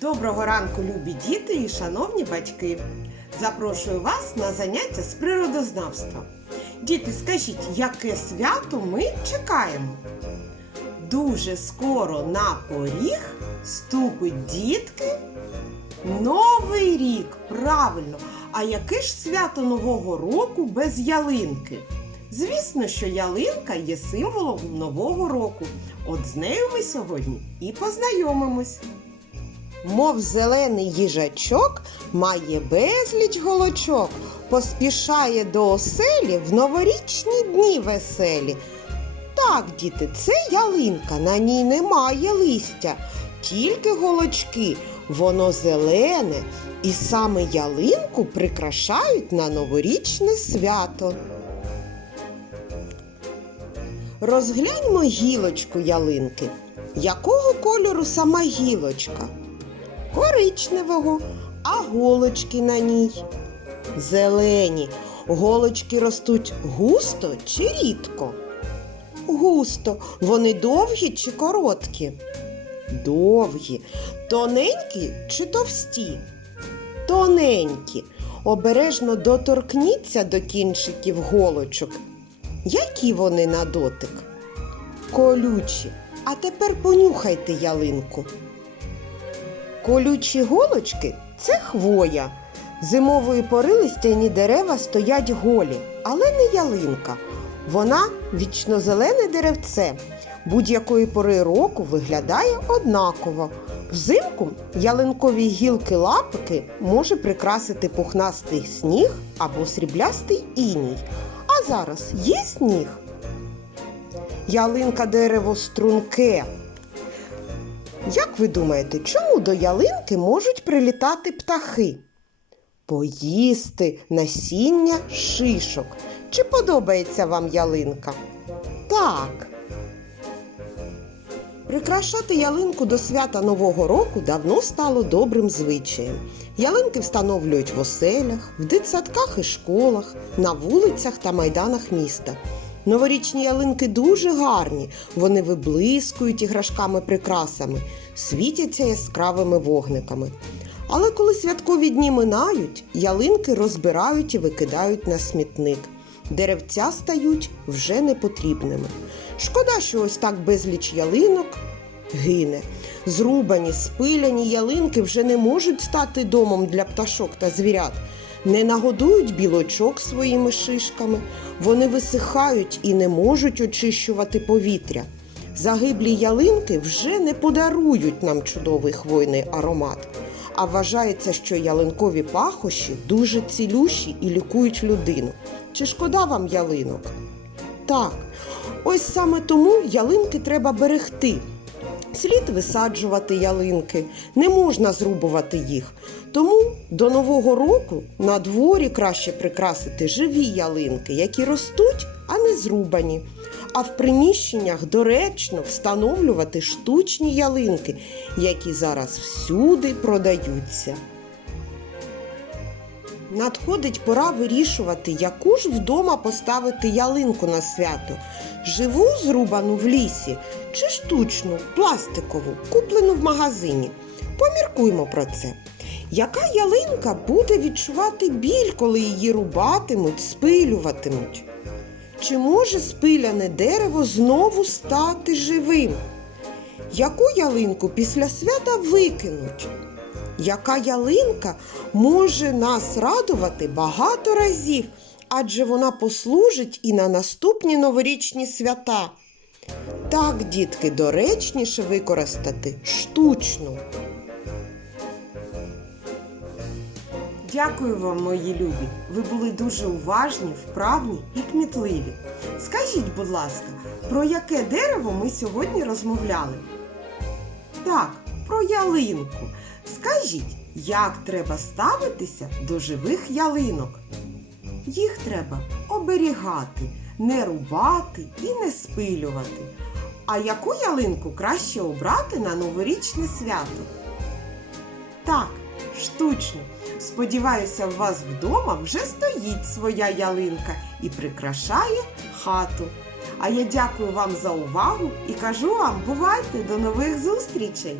Доброго ранку, любі діти і шановні батьки! Запрошую вас на заняття з природознавства. Діти, скажіть, яке свято ми чекаємо? Дуже скоро на поріг ступить дітки Новий рік. Правильно! А яке ж свято Нового року без ялинки? Звісно, що ялинка є символом Нового року. От з нею ми сьогодні і познайомимось. Мов зелений їжачок має безліч голочок, поспішає до оселі в новорічні дні веселі. Так, діти, це ялинка, на ній немає листя, тільки голочки, воно зелене, і саме ялинку прикрашають на новорічне свято. Розгляньмо гілочку ялинки. Якого кольору сама гілочка? Коричневого, а голочки на ній. Зелені. Голочки ростуть густо чи рідко? Густо. Вони довгі чи короткі? Довгі. Тоненькі чи товсті? Тоненькі. Обережно доторкніться до кінчиків голочок. Які вони на дотик? Колючі. А тепер понюхайте ялинку. Колючі голочки це хвоя. Зимової пори листяні дерева стоять голі, але не ялинка. Вона вічнозелене деревце. Будь-якої пори року виглядає однаково. Взимку ялинкові гілки лапки може прикрасити пухнастий сніг або сріблястий іній. А зараз є сніг. Ялинка дерево струнке, як ви думаєте, чому до ялинки можуть прилітати птахи? Поїсти насіння шишок. Чи подобається вам ялинка? Так. Прикрашати ялинку до свята Нового року давно стало добрим звичаєм. Ялинки встановлюють в оселях, в дитсадках і школах, на вулицях та майданах міста. Новорічні ялинки дуже гарні, вони виблискують іграшками-прикрасами, світяться яскравими вогниками. Але коли святкові дні минають, ялинки розбирають і викидають на смітник. Деревця стають вже непотрібними. Шкода, що ось так безліч ялинок гине. Зрубані, спиляні ялинки вже не можуть стати домом для пташок та звірят не нагодують білочок своїми шишками, вони висихають і не можуть очищувати повітря. Загиблі ялинки вже не подарують нам чудовий хвойний аромат. А вважається, що ялинкові пахощі дуже цілющі і лікують людину. Чи шкода вам ялинок? Так, ось саме тому ялинки треба берегти. Слід висаджувати ялинки, не можна зрубувати їх. Тому до Нового року на дворі краще прикрасити живі ялинки, які ростуть, а не зрубані. А в приміщеннях доречно встановлювати штучні ялинки, які зараз всюди продаються. Надходить пора вирішувати, яку ж вдома поставити ялинку на свято. Живу зрубану в лісі чи штучну, пластикову, куплену в магазині. Поміркуймо про це. Яка ялинка буде відчувати біль, коли її рубатимуть, спилюватимуть? Чи може спиляне дерево знову стати живим? Яку ялинку після свята викинуть? Яка ялинка може нас радувати багато разів, адже вона послужить і на наступні новорічні свята. Так, дітки, доречніше використати штучну. Дякую вам, мої любі. Ви були дуже уважні, вправні і кмітливі. Скажіть, будь ласка, про яке дерево ми сьогодні розмовляли? Так, про ялинку. Скажіть, як треба ставитися до живих ялинок? Їх треба оберігати, не рубати і не спилювати. А яку ялинку краще обрати на новорічне свято? Так, штучно. Сподіваюся, у вас вдома вже стоїть своя ялинка і прикрашає хату. А я дякую вам за увагу і кажу вам, бувайте до нових зустрічей!